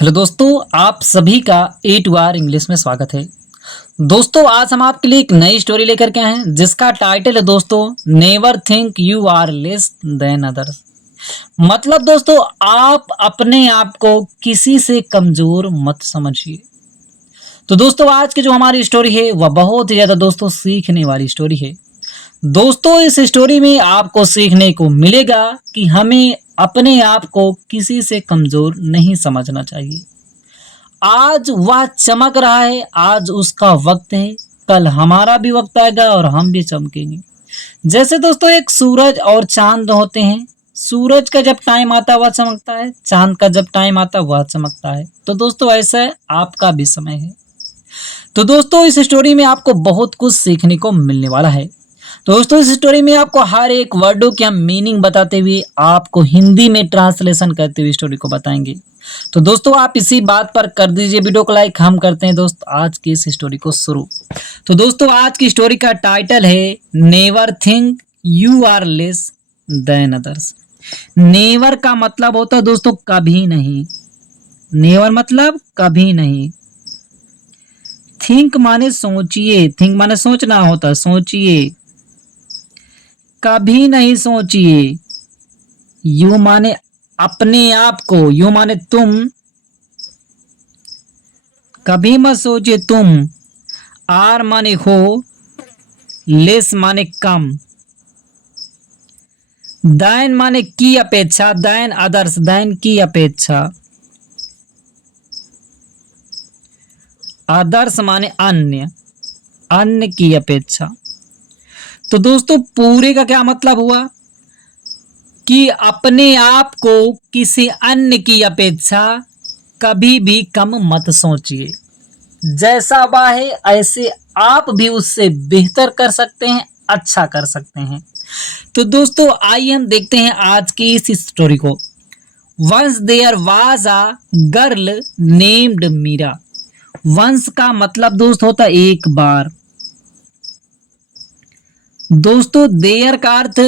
Hello दोस्तों, आप सभी का ए टू आर इंग्लिश में स्वागत है। दोस्तों, आज हम आपके लिए एक नई स्टोरी लेकर के आए हैं जिसका टाइटल है दोस्तों never think you are less than others. मतलब दोस्तों, आप अपने आप को किसी से कमजोर मत समझिए। तो दोस्तों, आज की जो हमारी स्टोरी है वह बहुत ही ज्यादा दोस्तों सीखने वाली स्टोरी है। दोस्तों, इस स्टोरी में आपको सीखने को मिलेगा कि हमें अपने आप को किसी से कमजोर नहीं समझना चाहिए। आज वह चमक रहा है, आज उसका वक्त है, कल हमारा भी वक्त आएगा और हम भी चमकेंगे। जैसे दोस्तों एक सूरज और चांद होते हैं। सूरज का जब टाइम आता है वह चमकता है, चांद का जब टाइम आता है वह चमकता है। तो दोस्तों ऐसा है, आपका भी समय है। तो दोस्तों इस स्टोरी में आपको बहुत कुछ सीखने को मिलने वाला है। तो दोस्तों इस स्टोरी में आपको हर एक वर्डों की हम मीनिंग बताते हुए आपको हिंदी में ट्रांसलेशन करते हुए स्टोरी को बताएंगे। तो दोस्तों आप इसी बात पर कर दीजिए वीडियो को लाइक। हम करते हैं दोस्त आज की इस स्टोरी को शुरू। तो दोस्तों आज की स्टोरी का टाइटल है never think you are less than others. Never का मतलब होता है दोस्तों कभी नहीं। नेवर मतलब कभी नहीं। थिंक माने सोचिए, थिंक माने सोचना होता है, सोचिए। कभी नहीं सोचिए। यू माने अपने आप को, यू माने तुम। कभी मत सोचिए तुम। आर माने हो, लेस माने कम। दैन माने की अपेक्षा, दैन अदर्स, दैन की अपेक्षा। अदर्स माने अन्य, अन्य की अपेक्षा। तो दोस्तों पूरे का क्या मतलब हुआ कि अपने आप को किसी अन्य की अपेक्षा कभी भी कम मत सोचिए। जैसा वह है ऐसे आप भी उससे बेहतर कर सकते हैं, अच्छा कर सकते हैं। तो दोस्तों आइए हम देखते हैं आज की इस स्टोरी को। Once there was a girl named Meera. Once का मतलब दोस्त होता है एक बार। दोस्तों देयर का अर्थ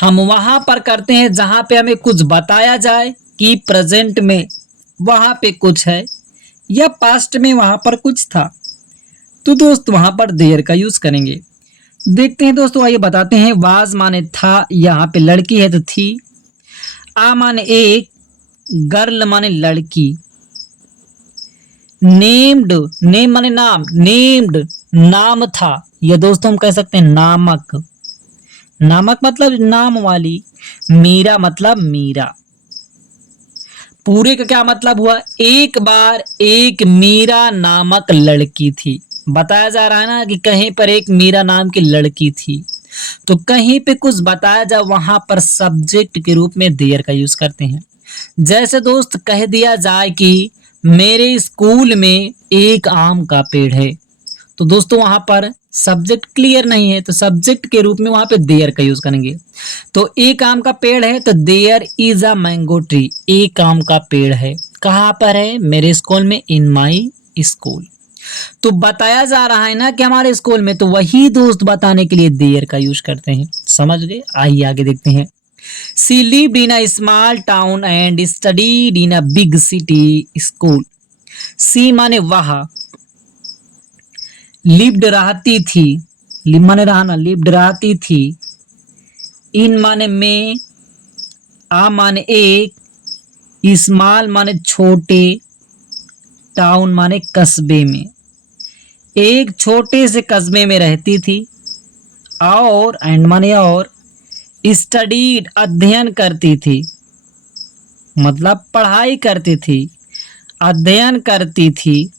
हम वहां पर करते हैं जहां पे हमें कुछ बताया जाए कि प्रेजेंट में वहां पे कुछ है या पास्ट में वहां पर कुछ था। तो दोस्त वहां पर देयर का यूज करेंगे। देखते हैं दोस्तों, आइए बताते हैं। वाज माने था, यहाँ पे लड़की है तो थी। आ माने एक, गर्ल माने लड़की। नेम्ड, नेम माने नाम, नेम्ड नाम था, या दोस्तों हम कह सकते हैं नामक। नामक मतलब नाम वाली। मीरा मतलब मीरा। पूरे का क्या मतलब हुआ, एक बार एक मीरा नामक लड़की थी। बताया जा रहा है ना कि कहीं पर एक मीरा नाम की लड़की थी। तो कहीं पे कुछ बताया जाए वहां पर सब्जेक्ट के रूप में देयर का यूज करते हैं। जैसे दोस्त कह दिया जाए कि मेरे स्कूल में एक आम का पेड़ है, तो दोस्तों वहां पर सब्जेक्ट क्लियर नहीं है, तो सब्जेक्ट के रूप में वहां पे देयर का यूज करेंगे। तो एक आम का पेड़ है तो there is a mango tree. एक आम का पेड़ है, कहाँ पर है, मेरे स्कूल में, इन माई स्कूल। तो बताया जा रहा है ना कि हमारे स्कूल में, तो वही दोस्त बताने के लिए देयर का यूज करते हैं। समझ गए? आइए आगे देखते हैं। She lived in a small town and studied in a big city school. She माने वह, लिव्ड रहती थी, लिव माने रहना, लिव्ड रहती थी। इन माने में, आ माने एक, स्मॉल माने छोटे, टाउन माने कस्बे में। एक छोटे से कस्बे में रहती थी। और एंड माने और, स्टडीड अध्ययन करती थी, मतलब पढ़ाई करती थी, अध्ययन करती थी।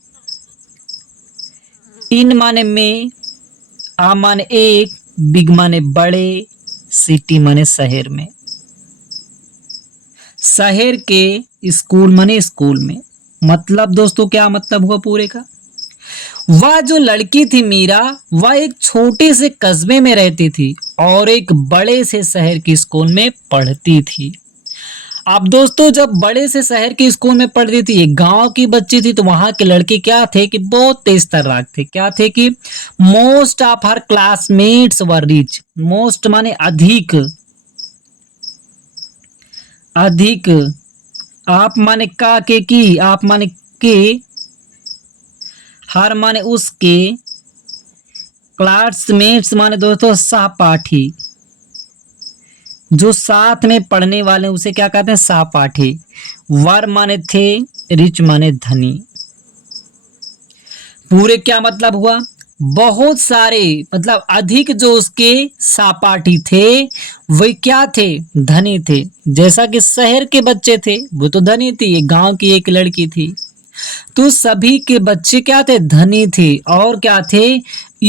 इन माने में, आ माने एक, बिग माने बड़े, सिटी माने शहर में। शहर के स्कूल माने स्कूल में। मतलब दोस्तों क्या मतलब हुआ पूरे का, वह जो लड़की थी मीरा, वह एक छोटे से कस्बे में रहती थी और एक बड़े से शहर के स्कूल में पढ़ती थी। अब दोस्तों जब बड़े से शहर के स्कूल में पढ़ती थी, एक गांव की बच्ची थी, तो वहां के लड़के क्या थे कि बहुत तेज तर्राक थे। क्या थे कि most of her classmates were rich. Most माने अधिक, अधिक आप माने का के की, आप माने के, हर माने उसके, क्लासमेट्स माने दोस्तों सहपाठी, जो साथ में पढ़ने वाले उसे क्या कहते हैं, सहपाठी। वर माने थे, रिच माने धनी। पूरे क्या मतलब हुआ, बहुत सारे मतलब अधिक जो उसके सहपाठी थे वे क्या थे, धनी थे। जैसा कि शहर के बच्चे थे वो तो धनी थी, ये गांव की एक लड़की थी, तो सभी के बच्चे क्या थे, धनी थे। और क्या थे,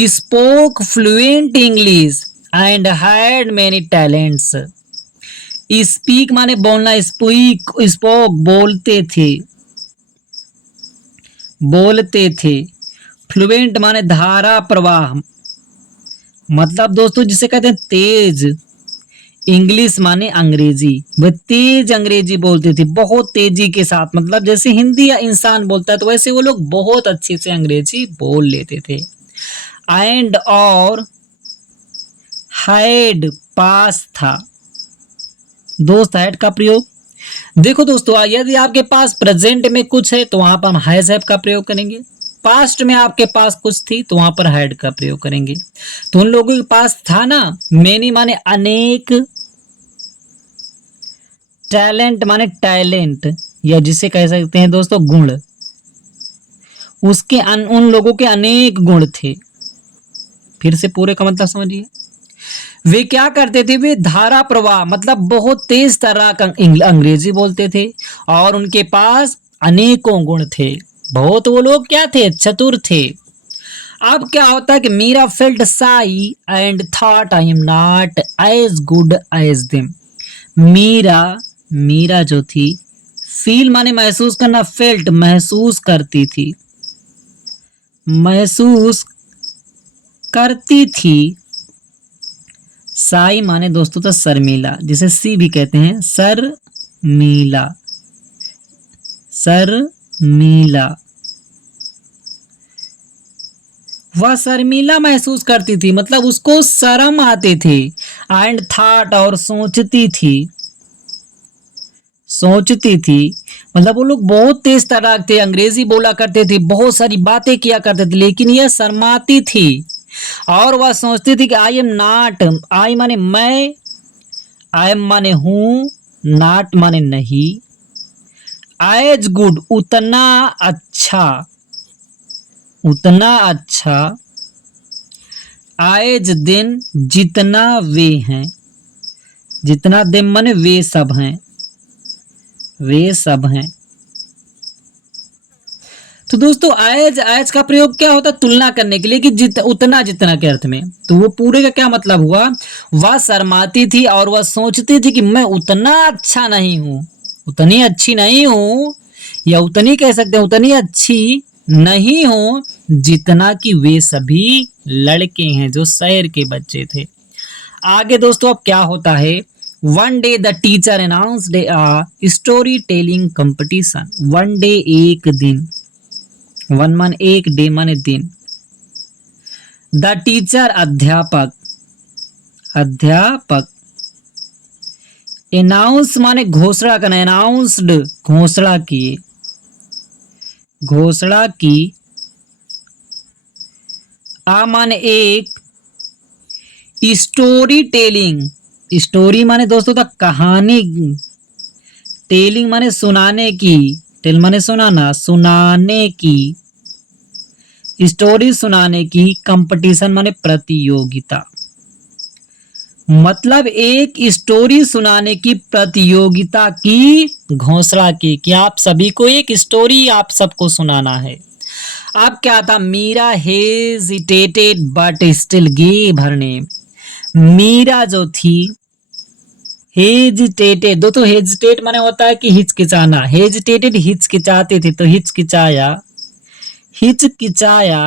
spoke fluent English and had many talents. Speak माने बोलना, स्पीक स्पोक बोलते थे, बोलते थे। फ्लुएंट माने धारा प्रवाह, मतलब दोस्तों जिसे कहते हैं तेज। इंग्लिश माने अंग्रेजी, वे तेज अंग्रेजी बोलते थे, बहुत तेजी के साथ, मतलब जैसे हिंदी या इंसान बोलता है तो वैसे वो लोग बहुत अच्छे से अंग्रेजी बोल लेते थे। एंड और हैड पास था, दोस्त हैड का प्रयोग। देखो दोस्तों, यदि आपके पास प्रेजेंट में कुछ है तो वहां पर हम हैज हैव का प्रयोग करेंगे, पास्ट में आपके पास कुछ थी तो वहां पर हैड का प्रयोग करेंगे। तो उन लोगों के पास था ना, मेनी माने अनेक, टैलेंट माने टैलेंट, या जिसे कह सकते हैं दोस्तों गुण, उसके उन लोगों के अनेक गुण थे। फिर से पूरे का मतलब समझिए, वे क्या करते थे, वे धारा प्रवाह मतलब बहुत तेज तरह का अंग्रेजी बोलते थे, और उनके पास अनेकों गुण थे, बहुत वो लोग क्या थे, चतुर थे। अब क्या होता है कि Meera felt shy and thought I am not as good as them. Meera, Meera जो थी, फील माने महसूस करना, फेल्ट महसूस करती थी, महसूस करती थी। साई माने दोस्तों तो शर्मीला, जिसे सी भी कहते हैं, शर्मीला, शर्मीला। वह शर्मीला महसूस करती थी, मतलब उसको शर्म आते थे। एंड थॉट और सोचती थी, सोचती थी, मतलब वो लोग बहुत तेज तर्राक थे, अंग्रेजी बोला करते थे, बहुत सारी बातें किया करते थे, लेकिन यह शर्माती थी। और वह सोचती थी कि आई एम नॉट, आई माने मैं, आई एम माने हूं, नॉट माने नहीं, एज गुड उतना अच्छा, उतना अच्छा, एज दिन जितना वे हैं, जितना देम माने वे सब हैं, वे सब हैं। तो दोस्तों एज, एज का प्रयोग क्या होता है, तुलना करने के लिए कि उतना जितना के अर्थ में। तो वो पूरे का क्या मतलब हुआ, वह शर्माती थी और वह सोचती थी कि मैं उतना अच्छा नहीं हूं, उतनी अच्छी नहीं हूं, या उतनी कह सकते हैं उतनी अच्छी नहीं हूं जितना कि वे सभी लड़के हैं जो शहर के बच्चे थे। आगे दोस्तों अब क्या होता है, one day the teacher announced a story telling competition. One day एक दिन, वन मान एक, डे माने दिन। द टीचर अध्यापक, अध्यापक। अनाउंस माने घोषणा करना, अनाउंस्ड घोषणा किए, घोषणा की। आ माने एक, स्टोरी टेलिंग, स्टोरी माने दोस्तों तो कहानी, टेलिंग माने सुनाने की, टेल माने सुनाना, सुनाने की, स्टोरी सुनाने की, कंपटीशन माने प्रतियोगिता, मतलब एक स्टोरी सुनाने की प्रतियोगिता की घोषणा की कि आप सभी को एक स्टोरी आप सबको सुनाना है। अब क्या था, Meera hesitated but still gave her name. Meera जो थी, हेजिटेटेड, दो तो हेजिटेट माने होता है कि हिचकिचाना, हेजिटेटेड हिचकिचाते थे, तो हिचकिचाया, हिचकिचाया,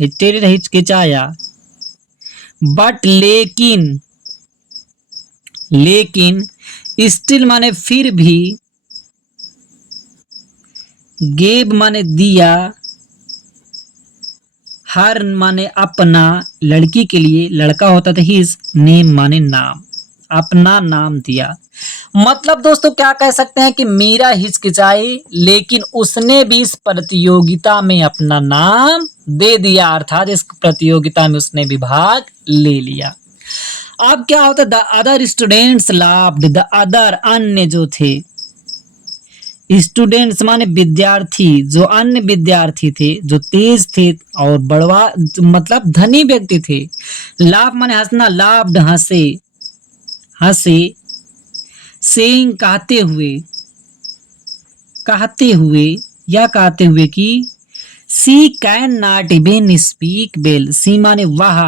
हिचकिचाया, हिचकिचाया। बट लेकिन, लेकिन स्टिल माने फिर भी, गेब माने दिया, हर माने अपना, लड़की के लिए लड़का होता था हिज, नेम माने नाम, अपना नाम दिया। मतलब दोस्तों क्या कह सकते हैं कि मीरा हिचकिचाई, लेकिन उसने भी इस प्रतियोगिता में अपना नाम दे दिया, अर्थात इस प्रतियोगिता में उसने भी भाग ले लिया। अब क्या होता है, the other students laughed, the other अन्य जो थे, स्टूडेंट्स माने विद्यार्थी, जो अन्य विद्यार्थी थे, जो तेज थे और बड़वा मतलब धनी व्यक्ति थे। लाफ माने हंसना, लाफ्ड हंसे, हंसे, सेइंग कहते हुए या कहते हुए कि she can not even speak well, she माने वह,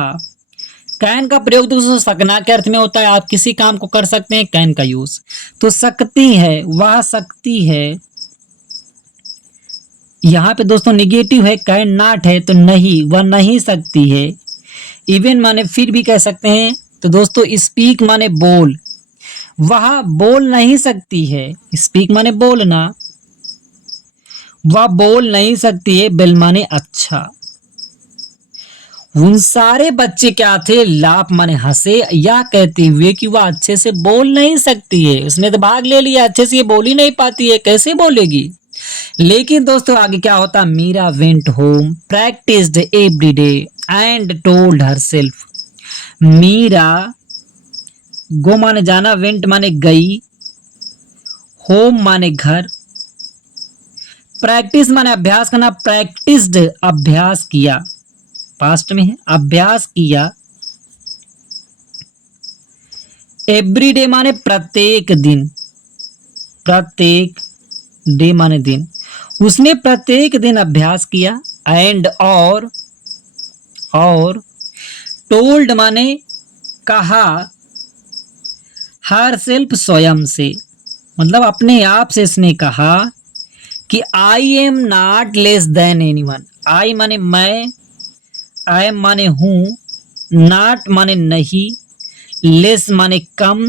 कैन का प्रयोग दोस्तों सकना के अर्थ में होता है, आप किसी काम को कर सकते हैं कैन का यूज, तो सकती है, वह सकती है, यहाँ पे दोस्तों निगेटिव है, कैन नॉट है तो नहीं, वह नहीं सकती है, इवन माने फिर भी कह सकते हैं, तो दोस्तों स्पीक माने बोल, वह बोल नहीं सकती है, स्पीक माने बोलना, वह बोल नहीं सकती है, बेल माने अच्छा। उन सारे बच्चे क्या थे, लाफ माने हंसे, या कहते हुए कि वह अच्छे से बोल नहीं सकती है, उसने तो भाग ले लिया, अच्छे से ये बोल ही नहीं पाती है, कैसे बोलेगी। लेकिन दोस्तों आगे क्या होता, Meera went home, practised every day and told herself, Meera, go माने जाना, वेंट माने गई, होम माने घर, प्रैक्टिस माने अभ्यास करना, प्रैक्टिस्ड अभ्यास किया, पास्ट में है, अभ्यास किया, एवरी डे माने प्रत्येक दिन, प्रत्येक डे माने दिन, उसने प्रत्येक दिन अभ्यास किया, एंड और टोल्ड माने कहा, हर सेल्फ स्वयं से, मतलब अपने आप से इसने कहा कि I am not less than anyone, I माने मैं, आई एम माने हूँ, नॉट माने नहीं, लेस माने कम,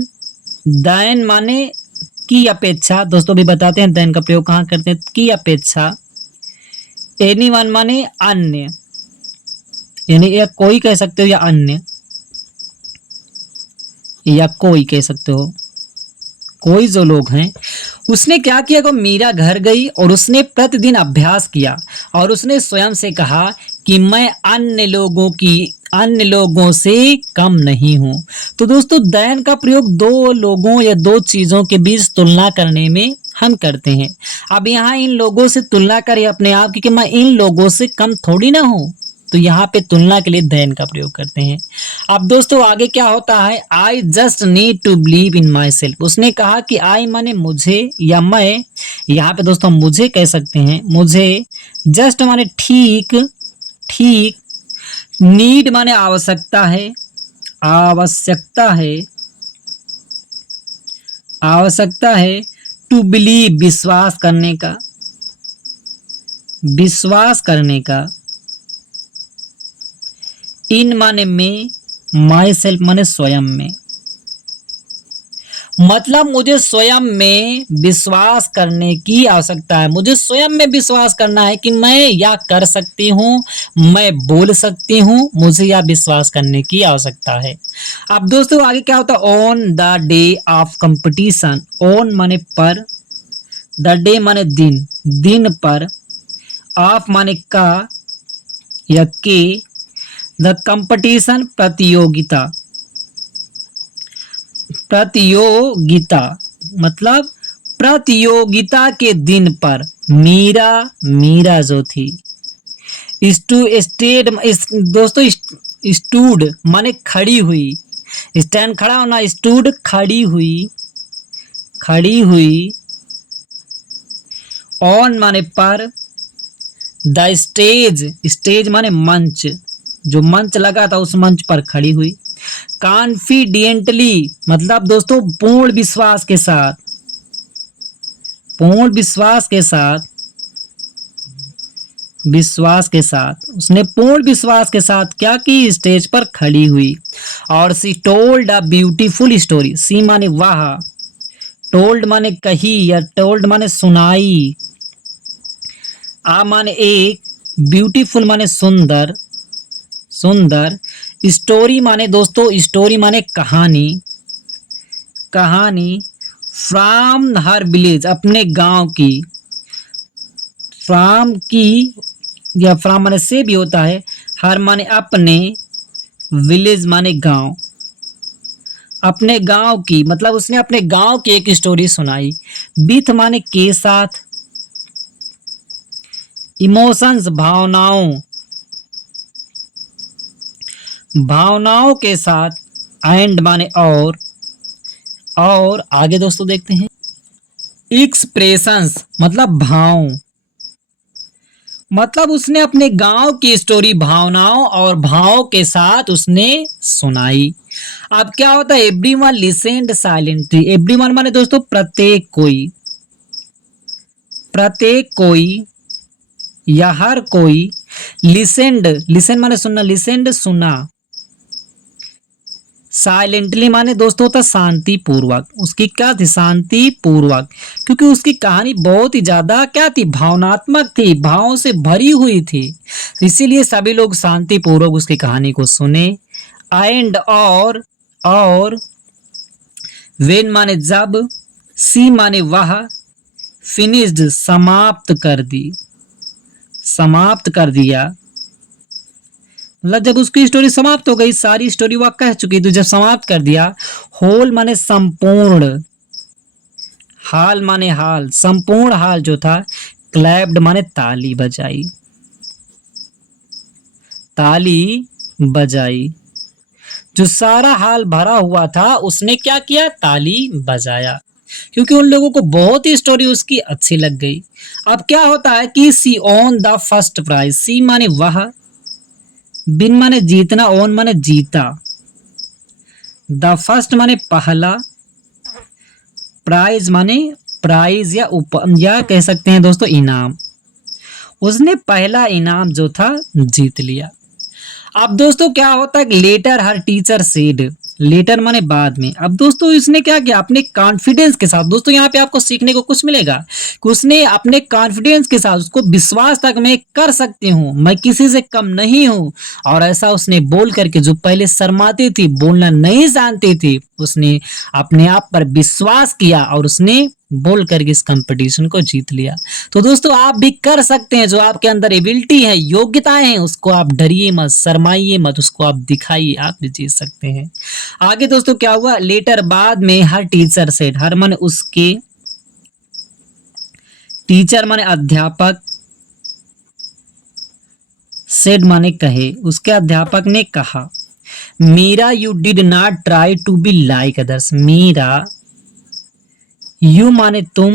देन माने की अपेक्षा, दोस्तों भी बताते हैं देन का प्रयोग कहाँ करते हैं, की अपेक्षा, एनीवन माने अन्य, यानी या कोई कह सकते हो या अन्य, या कोई कह सकते हो, कोई जो लोग हैं। उसने क्या किया को मीरा घर गई और उसने प्रतिदिन अभ्यास किया और उसने स्वयं से कहा कि मैं अन्य लोगों से कम नहीं हूं। तो दोस्तों दैन का प्रयोग दो लोगों या दो चीजों के बीच तुलना करने में हम करते हैं। अब यहाँ इन लोगों से तुलना करें अपने आप की कि मैं इन लोगों से कम थोड़ी ना हूं, तो यहाँ पे तुलना के लिए देन का प्रयोग करते हैं। अब दोस्तों आगे क्या होता है, I just need to believe in myself, उसने कहा कि आई माने मुझे या मैं, यहाँ पे दोस्तों मुझे कह सकते हैं, मुझे, जस्ट माने ठीक, ठीक, नीड माने आवश्यकता है, आवश्यकता है, आवश्यकता है, टू बिलीव विश्वास करने का, विश्वास करने का, इन माने में, माई सेल्फ माने स्वयं में, मतलब मुझे स्वयं में विश्वास करने की आवश्यकता है, मुझे स्वयं में विश्वास करना है कि मैं या कर सकती हूँ, मैं बोल सकती हूँ, मुझे या विश्वास करने की आवश्यकता है। अब दोस्तों आगे क्या होता है, on the day of competition, on माने पर, द डे माने दिन, दिन पर, ऑफ माने का या के, द कंपटीशन प्रतियोगिता, प्रतियोगिता मतलब प्रतियोगिता के दिन पर मीरा, मीरा जो थी, स्टेड दोस्तों, स्टूड माने खड़ी हुई, स्टैंड खड़ा होना, स्टूड खड़ी हुई, खड़ी हुई, ऑन माने पर, द स्टेज, स्टेज माने मंच, जो मंच लगा था उस मंच पर खड़ी हुई, कॉन्फिडेंटली मतलब दोस्तों पूर्ण विश्वास के साथ, पूर्ण विश्वास के साथ, विश्वास के साथ, उसने पूर्ण विश्वास के साथ क्या की, स्टेज पर खड़ी हुई, और she told a beautiful story, she माने वाह, टोल्ड माने कही या टोल्ड माने सुनाई, आ माने एक, ब्यूटीफुल माने सुंदर, सुंदर, स्टोरी माने दोस्तों, स्टोरी माने कहानी, कहानी, फ्रॉम हर विलेज, अपने गांव की, फ्रॉम की या फ्रॉम माने से भी होता है, हर माने अपने, विलेज माने गांव, अपने गांव की मतलब उसने अपने गांव की एक स्टोरी सुनाई। विथ माने के साथ, इमोशंस भावनाओं, भावनाओं के साथ, एंड माने और आगे दोस्तों देखते हैं, एक्सप्रेशंस मतलब भाव, मतलब उसने अपने गांव की स्टोरी भावनाओं और भाव के साथ उसने सुनाई। अब क्या होता है, एवरीवन लिसेंड साइलेंटली, एवरीवन माने दोस्तों प्रत्येक कोई, प्रत्येक कोई या हर कोई, लिसेंड, लिसन माने सुनना, लिसेंड सुना, साइलेंटली माने दोस्तों होता शांति पूर्वक, उसकी क्या थी, शांति पूर्वक, क्योंकि उसकी कहानी बहुत ही ज्यादा क्या थी, भावनात्मक थी, भावों से भरी हुई थी, इसीलिए सभी लोग शांति पूर्वक उसकी कहानी को सुने। एंड और वेन माने जब, सी माने वह, फिनिश्ड समाप्त कर दी, समाप्त कर दिया, मतलब जब उसकी स्टोरी समाप्त हो गई, सारी स्टोरी वह कह चुकी, तो जब समाप्त कर दिया। होल माने संपूर्ण, हाल माने हाल, संपूर्ण हाल जो था, क्लैप्ड माने ताली बजाई, ताली बजाई, जो सारा हाल भरा हुआ था उसने क्या किया, ताली बजाया, क्योंकि उन लोगों को बहुत ही स्टोरी उसकी अच्छी लग गई। अब क्या होता है कि सी ऑन द फर्स्ट प्राइज, सी माने वह, बिन माने जीतना, ओन माने जीता, द फर्स्ट माने पहला, प्राइज माने प्राइज या कह सकते हैं दोस्तों इनाम, उसने पहला इनाम जो था जीत लिया। अब दोस्तों क्या होता है, लेटर हर टीचर सेड, लेटर माने बाद में। अब दोस्तों इसने क्या किया, अपने कॉन्फिडेंस के साथ, दोस्तों यहाँ पे आपको सीखने को कुछ मिलेगा कि उसने अपने कॉन्फिडेंस के साथ, उसको विश्वास तक मैं कर सकती हूँ, मैं किसी से कम नहीं हूँ, और ऐसा उसने बोल करके, जो पहले शर्माती थी, बोलना नहीं जानती थी, उसने अपने आप पर विश्वास किया और उसने बोल करके इस कंपटीशन को जीत लिया। तो दोस्तों आप भी कर सकते हैं, जो आपके अंदर एबिलिटी है, योग्यताएं हैं, उसको आप डरिए मत, शर्माइए मत, उसको आप दिखाइए, आप भी जीत सकते हैं। आगे दोस्तों क्या हुआ, लेटर बाद में हर टीचर सेड, हर माने उसके, टीचर माने अध्यापक, सेड माने कहे, उसके अध्यापक ने कहा, Meera you did not try to be like others, Meera, you माने तुम,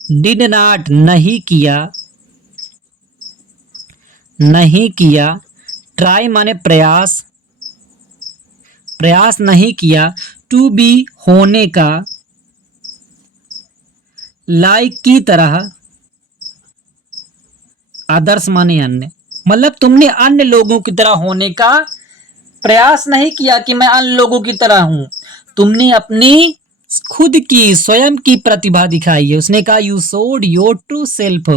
डिड नॉट नहीं किया, नहीं किया, ट्राई माने प्रयास, प्रयास नहीं किया, टू बी होने का, लाइक की तरह, आदर्श माने अन्य, मतलब तुमने अन्य लोगों की तरह होने का प्रयास नहीं किया कि मैं अन्य लोगों की तरह हूं, तुमने अपनी खुद की स्वयं की प्रतिभा दिखाई है। उसने कहा you showed your true self,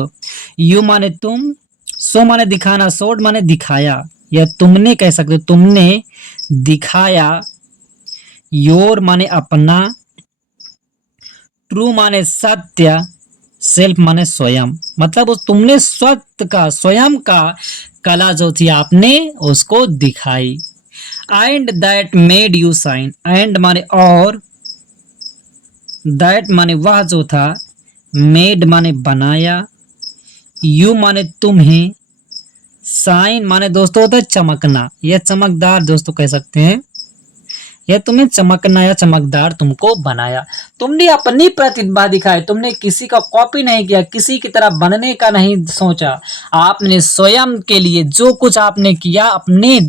you माने तुम, सो माने दिखाना, शोड माने दिखाया, या तुमने कह सकते हो, तुमने दिखाया, योर माने अपना, ट्रू माने सत्य, सेल्फ माने स्वयं, मतलब उस तुमने सत्य का, स्वयं का कला जो थी आपने उसको दिखाई। And that made you shine, and माने और, दैट माने वह जो था, मेड माने बनाया, यू माने तुम्हें, शाइन माने दोस्तों होता है चमकना या चमकदार, दोस्तों कह सकते हैं, यह तुम्हें चमकना या चमकदार तुमको बनाया। तुमने अपनी प्रतिभा दिखाई, तुमने किसी का कॉपी नहीं किया, किसी की तरह बनने का नहीं सोचा, आपने स्वयं के लिए जो कुछ आपने किया, अपने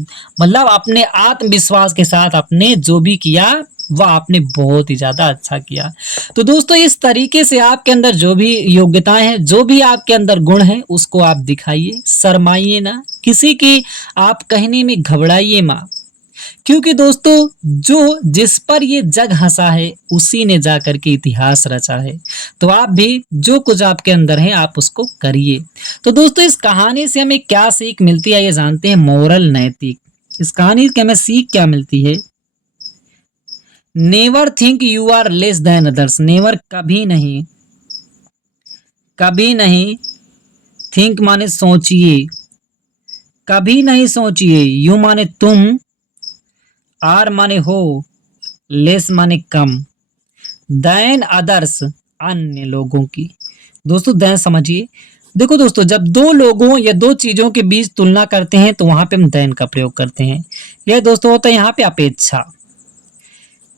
मतलब अपने आत्मविश्वास के साथ आपने जो भी किया वह आपने बहुत ही ज्यादा अच्छा किया। तो दोस्तों इस तरीके से आपके अंदर जो भी योग्यताएं हैं, जो भी आपके अंदर गुण हैं, उसको आप दिखाइए, शर्माइए ना, किसी की आप कहने में घबराइए मत, क्योंकि दोस्तों जो जिस पर ये जग हंसा है उसी ने जाकर के इतिहास रचा है। तो आप भी जो कुछ आपके अंदर है आप उसको करिए। तो दोस्तों इस कहानी से हमें क्या सीख मिलती है ये जानते हैं, मोरल, नैतिक। इस कहानी के हमें सीख क्या मिलती है never think you are less than others. Never कभी नहीं, कभी नहीं, थिंक माने सोचिए, कभी नहीं सोचिए, यू माने तुम, आर माने हो, लेस माने कम, देन अदर्स अन्य लोगों की। दोस्तों देन समझिए, देखो दोस्तों, जब दो लोगों या दो चीजों के बीच तुलना करते हैं तो वहां पे हम देन का प्रयोग करते हैं। यह दोस्तों होता है यहाँ पे अपेक्षा।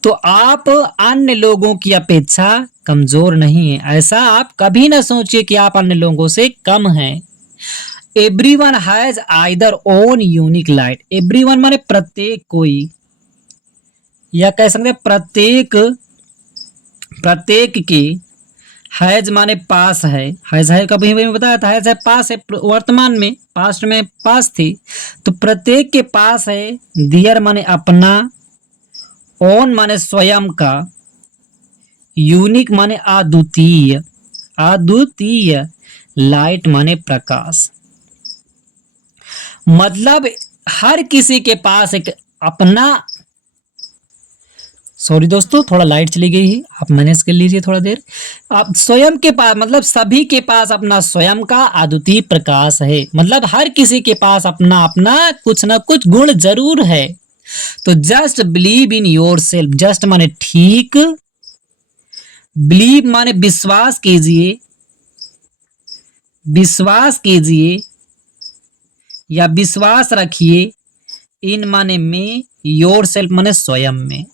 तो आप अन्य लोगों की अपेक्षा कमजोर नहीं है, ऐसा आप कभी ना सोचिए कि आप अन्य लोगों से कम हैं। Everyone has either own unique light. Everyone माने प्रत्येक कोई, या कह सकते हैं प्रत्येक, प्रत्येक के, हैज माने पास है, हैज है कभी भी बताया था, हैज है पास है वर्तमान में, पास्ट में पास थी, तो प्रत्येक के पास है। दियर माने अपना, ओन माने स्वयं का, यूनिक माने अद्वितीय, अद्वितीय, लाइट माने प्रकाश। मतलब हर किसी के पास एक अपना, सॉरी दोस्तों थोड़ा लाइट चली गई है, आप मैनेज कर लीजिए थोड़ा देर। आप स्वयं के पास मतलब सभी के पास अपना स्वयं का अद्वितीय प्रकाश है। मतलब हर किसी के पास अपना अपना कुछ ना कुछ गुण जरूर है। तो just believe in your self. Just माने ठीक, बिलीव माने विश्वास कीजिए, विश्वास कीजिए या विश्वास रखिए, इन माने में, योर सेल्फ माने स्वयं में।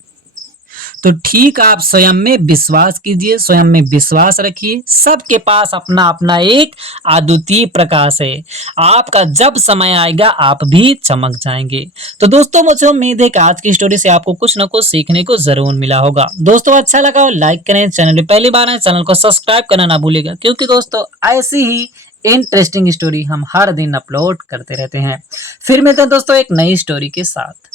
तो ठीक आप स्वयं में विश्वास कीजिए, स्वयं में विश्वास रखिए। सबके पास अपना अपना एक अद्वितीय प्रकाश है। आपका जब समय आएगा आप भी चमक जाएंगे। तो दोस्तों मुझे उम्मीद है कि आज की स्टोरी से आपको कुछ ना कुछ सीखने को जरूर मिला होगा। दोस्तों अच्छा लगा हो लाइक करें, चैनल में पहली बार है चैनल को सब्सक्राइब करना ना भूलिएगा, क्योंकि दोस्तों ऐसी ही इंटरेस्टिंग स्टोरी हम हर दिन अपलोड करते रहते हैं। फिर मिलते हैं दोस्तों एक नई स्टोरी के साथ।